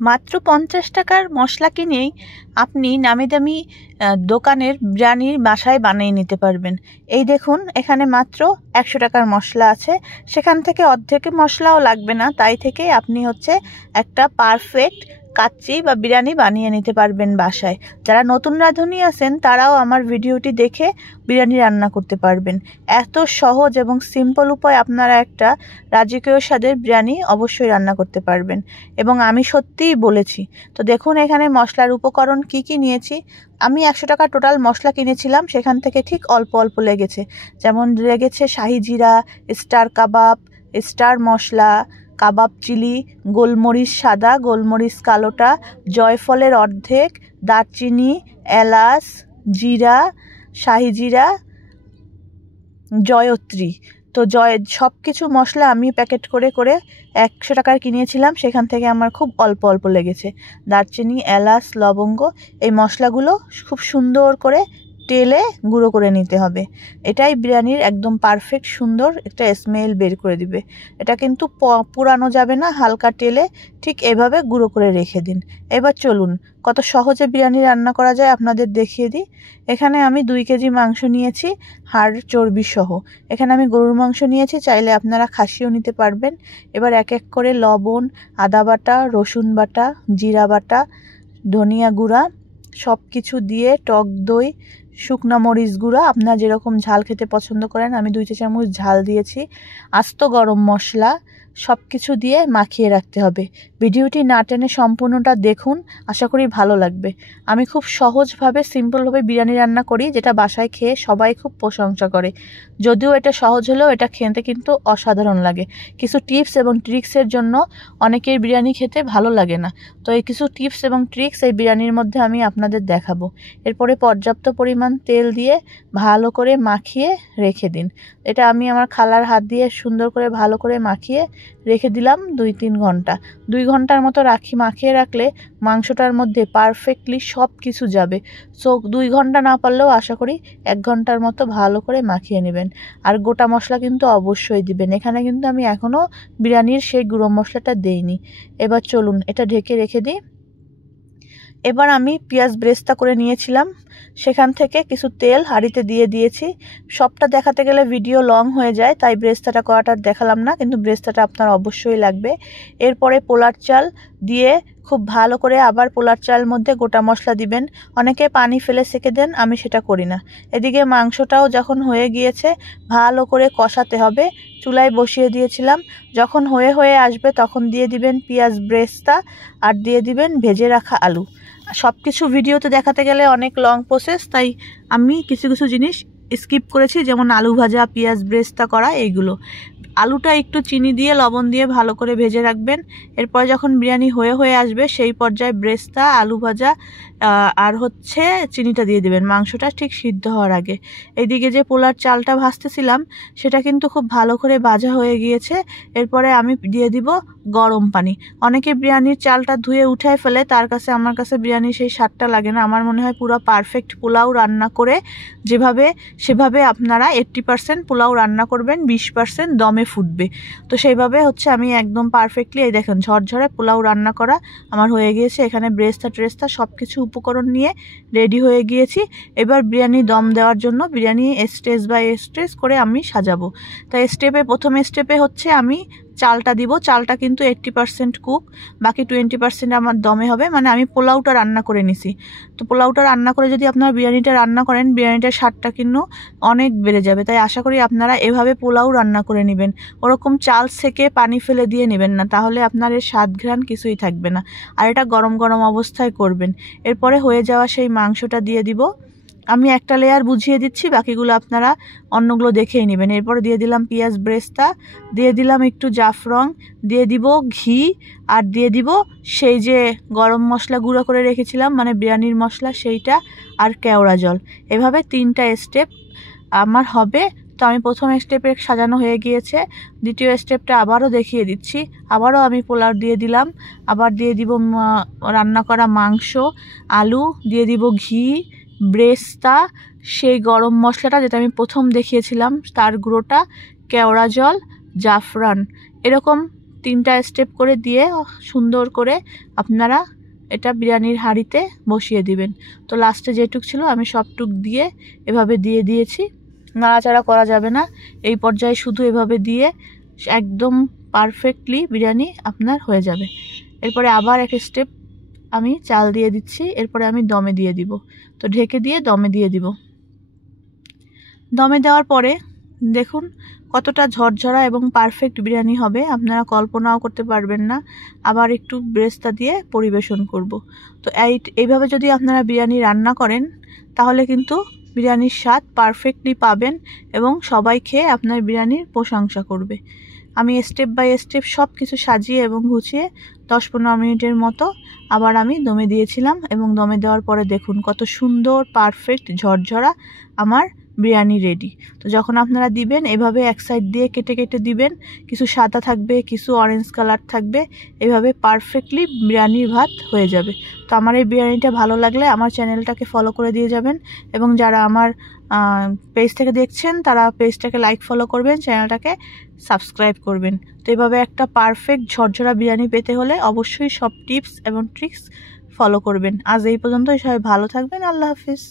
মাত্র 50 টাকার মশলা কিনেই আপনি নামি দামি দোকানের বিরিয়ানি বাসায় বানিয়ে নিতে পারবেন। এই দেখুন, এখানে মাত্র 100 টাকার মশলা আছে, সেখান থেকে অর্ধেক মশলাও লাগবে না। তাই থেকে আপনি একটা পারফেক্ট কাচ্চি বা বিরিয়ানি বানিয়ে নিতে পারবেন বাসায়। যারা নতুন রাঁধুনি আছেন তারাও আমার ভিডিওটি দেখে বিরিয়ানি রান্না করতে পারবেন। এত সহজ এবং সিম্পল উপায় আপনারা একটা রাজকীয় স্বাদের বিরিয়ানি অবশ্যই রান্না করতে পারবেন, এবং আমি সত্যিই বলেছি। তো দেখুন এখানে মশলার উপকরণ কি কি নিয়েছি। আমি 100 টাকা টোটাল মশলা কিনেছিলাম, সেখান থেকে ঠিক অল্প অল্প লেগেছে। যেমন লেগেছে শাহি জিরা, স্টার কাবাব, স্টার মশলা, কাবাব চিলি, গোলমরিচ সাদা, গোলমরিচ কালোটা, জয়ফলের অর্ধেক, দারচিনি, এলাচ, জিরা, শাহি জিরা, জয়ত্রী। তো সব কিছু মশলা আমি প্যাকেট করে করে 100 টাকার কিনেছিলাম, সেখান থেকে আমার খুব অল্প অল্প লেগেছে। দারচিনি, এলাচ, লবঙ্গ, এই মশলাগুলো খুব সুন্দর করে তেলে গুঁড়ো করে নিতে হবে। এটাই বিরিয়ানির একদম পারফেক্ট সুন্দর একটা স্মেল বের করে দিবে। এটা কিন্তু পুরানো যাবে না, হালকা তেলে ঠিক এভাবে গুঁড়ো করে রেখে দিন। এবার চলুন কত সহজে বিরিয়ানি রান্না করা যায় আপনাদের দেখিয়ে দিই। এখানে আমি 2 কেজি মাংস নিয়েছি, হাড় চর্বি সহ। এখানে আমি গরুর মাংস নিয়েছি, চাইলে আপনারা খাসিও নিতে পারবেন। এবার এক এক করে লবণ, আদা বাটা, রসুন বাটা, জিরা বাটা, ধনিয়া গুঁড়া সব কিছু দিয়ে, টক দই, শুকনো মরিচ গুঁড়া, আপনারা যেরকম ঝাল খেতে পছন্দ করেন, আমি 2 চা চামচ ঝাল দিয়েছি, আস্ত গরম মশলা, সব কিছু দিয়ে মাখিয়ে রাখতে হবে। ভিডিওটি না টেনে সম্পূর্ণটা দেখুন, আশা করি ভালো লাগবে। আমি খুব সহজভাবে সিম্পলভাবে বিরিয়ানি রান্না করি, যেটা বাসায় খেয়ে সবাই খুব প্রশংসা করে। যদিও এটা সহজ হলেও এটা খেতে কিন্তু অসাধারণ লাগে। কিছু টিপস এবং ট্রিক্সের জন্য অনেকের বিরিয়ানি খেতে ভালো লাগে না। তো এই কিছু টিপস এবং ট্রিক্স এই বিরিয়ানির মধ্যে আমি আপনাদের দেখাবো। এরপরে পর্যাপ্ত পরিমাণ তেল দিয়ে ভালো করে মাখিয়ে রেখে দিন। এটা আমি আমার খালার হাত দিয়ে সুন্দর করে ভালো করে মাখিয়ে রেখে দিলাম 2-3 ঘন্টা। 2 ঘন্টার মতো মাখিয়ে রাখলে মাংসটার মধ্যে পারফেক্টলি সব কিছু যাবে। সো 2 ঘন্টা না পারলেও আশা করি 1 ঘন্টার মতো ভালো করে মাখিয়ে নেবেন। আর গোটা মশলা কিন্তু অবশ্যই দিবেন। এখানে কিন্তু আমি এখনও বিরিয়ানির সেই গুঁড়ো মশলাটা দেইনি। এবার চলুন এটা ঢেকে রেখে দিই। এবার আমি পেঁয়াজ ব্রেস্তা করে নিয়েছিলাম, সেখান থেকে কিছু তেল হাঁড়িতে দিয়ে দিয়েছি। সবটা দেখাতে গেলে ভিডিও লং হয়ে যায়, তাই ব্রেস্তাটা করাটা দেখালাম না, কিন্তু ব্রেস্তাটা আপনার অবশ্যই লাগবে। এরপরে পোলার চাল দিয়ে খুব ভালো করে আবার পোলার চালের মধ্যে গোটা মশলা দিবেন। অনেকে পানি ফেলে সেঁকে দেন, আমি সেটা করি না। এদিকে মাংসটাও যখন হয়ে গিয়েছে ভালো করে কষাতে হবে। চুলায় বসিয়ে দিয়েছিলাম, যখন হয়ে আসবে তখন দিয়ে দিবেন পেঁয়াজ ব্রেস্তা আর দিয়ে দিবেন ভেজে রাখা আলু। সব কিছু ভিডিওতে দেখাতে গেলে অনেক লং প্রসেস, তাই আমি কিছু কিছু জিনিস স্কিপ করেছি, যেমন আলু ভাজা, পেঁয়াজ ব্রেস্তা করা, এইগুলো। আলুটা একটু চিনি দিয়ে লবণ দিয়ে ভালো করে ভেজে রাখবেন। এরপর যখন বিরিয়ানি হয়ে আসবে সেই পর্যায়ে ব্রেস্তা, আলু ভাজা আর চিনিটা দিয়ে দেবেন মাংসটা ঠিক সিদ্ধ হওয়ার আগে। এইদিকে যে পোলার চালটা ভাজতেছিলাম সেটা কিন্তু খুব ভালো করে ভাজা হয়ে গিয়েছে। এরপরে আমি দিয়ে দিব গরম পানি। অনেকে বিরিয়ানির চালটা ধুয়ে উঠায় ফেলে, আমার কাছে বিরিয়ানির সেই স্বাদটা লাগে না। আমার মনে হয় পুরো পারফেক্ট পোলাও রান্না করে সেভাবে আপনারা 80% পোলাও রান্না করবেন, 20% দমে ফুটবে। তো সেইভাবে আমি একদম পারফেক্টলি, এই দেখেন ঝরঝরে পোলাও রান্না করা আমার হয়ে গিয়েছে। এখানে ব্রেস্তা সব কিছু উপকরণ নিয়ে রেডি হয়ে গিয়েছি। এবার বিরিয়ানি দম দেওয়ার জন্য বিরিয়ানি স্টেজ বাই স্টেজ করে আমি সাজাবো। তাই প্রথম স্টেপে আমি চালটা দিব। চালটা কিন্তু 80% কুক, বাকি 20% আমার দমে হবে। মানে আমি পোলাওটা রান্না করে নিছি। তো পোলাওটা রান্না করে যদি আপনারা বিরিয়ানিটা রান্না করেন, বিরিয়ানিটার স্বাদটা কিন্তু অনেক বেড়ে যাবে। তাই আশা করি আপনারা এভাবে পোলাও রান্না করে নেবেন। ওরকম চাল সেকে পানি ফেলে দিয়ে নেবেন না, তাহলে আপনার এর স্বাদ ঘ্রাণ কিছুই থাকবে না। আর এটা গরম গরম অবস্থায় করবেন। এরপরে হয়ে যাওয়া সেই মাংসটা দিয়ে দিব। আমি একটা লেয়ার বুঝিয়ে দিচ্ছি, বাকিগুলো আপনারা অন্যগুলো দেখেই নেবেন। এরপরে দিয়ে দিলাম পেঁয়াজ ব্রেস্তা, দিয়ে দিলাম একটু জাফরং, দিয়ে দিব ঘি, আর দিয়ে দিব সেই যে গরম মশলা গুঁড়ো করে রেখেছিলাম, মানে বিরিয়ানির মশলা, সেইটা, আর কেওড়া জল। এভাবে 3টা স্টেপ আমার হবে। তো আমি প্রথম স্টেপে সাজানো হয়ে গিয়েছে, দ্বিতীয় স্টেপটা আবারও দেখিয়ে দিচ্ছি। আবারও আমি পোলাও দিয়ে দিলাম, আবার দিয়ে দিব রান্না করা মাংস, আলু, দিয়ে দিব ঘি, ব্রেস্তা, সেই গরম মশলাটা যেটা আমি প্রথম দেখিয়েছিলাম তার গুঁড়োটা, কেওড়া জল, জাফরান। এরকম 3টা স্টেপ করে দিয়ে সুন্দর করে আপনারা এটা বিরিয়ানির হাঁড়িতে বসিয়ে দিবেন। তো লাস্টে যেটুক ছিল আমি সবটুক দিয়ে এভাবে দিয়ে দিয়েছি। নাড়াচাড়া করা যাবে না, এই পর্যায়ে শুধু এভাবে দিয়ে একদম পারফেক্টলি বিরিয়ানি আপনার হয়ে যাবে। এরপরে আবার এক স্টেপ আমি চাল দিয়ে দিচ্ছি, এরপরে আমি দমে দিয়ে দিব। তো ঢেকে দিয়ে দমে দিয়ে দিব। দমে দেওয়ার পরে দেখুন কতটা ঝরঝরা এবং পারফেক্ট বিরিয়ানি হবে, আপনারা কল্পনাও করতে পারবেন না। আবার একটু বেরেস্তা দিয়ে পরিবেশন করব। তো এইভাবে যদি আপনারা বিরিয়ানি রান্না করেন তাহলে কিন্তু বিরিয়ানির স্বাদ পারফেক্টলি পাবেন এবং সবাই খেয়ে আপনার বিরিয়ানির প্রশংসা করবে। আমি স্টেপ বাই স্টেপ সব কিছু সাজিয়ে এবং গুছিয়ে 10-15 মিনিটের মতো আবার আমি দমে দিয়েছিলাম এবং দমে দেওয়ার পরে দেখুন কত সুন্দর পারফেক্ট ঝরঝরা আমার বিরিয়ানি রেডি। তো যখন আপনারা দিবেন এভাবে এক সাইড দিয়ে কেটে কেটে দিবেন, কিছু সাদা থাকবে কিছু অরেঞ্জ কালার থাকবে, এভাবে পারফেক্টলি বিরিয়ানির ভাত হয়ে যাবে। তো আমার এই বিরিয়ানিটা ভালো লাগলে আমার চ্যানেলটাকে ফলো করে দিয়ে যাবেন এবং যারা আমার পেজ থেকে দেখছেন তারা পেজটাকে লাইক ফলো করবেন, চ্যানেলটাকে সাবস্ক্রাইব করবেন। তো এভাবে একটা পারফেক্ট ঝরঝরা বিরিয়ানি পেতে হলে অবশ্যই সব টিপস এবং ট্রিক্স ফলো করবেন। আজ এই পর্যন্তই, সবাই ভালো থাকবেন। আল্লাহ হাফিজ।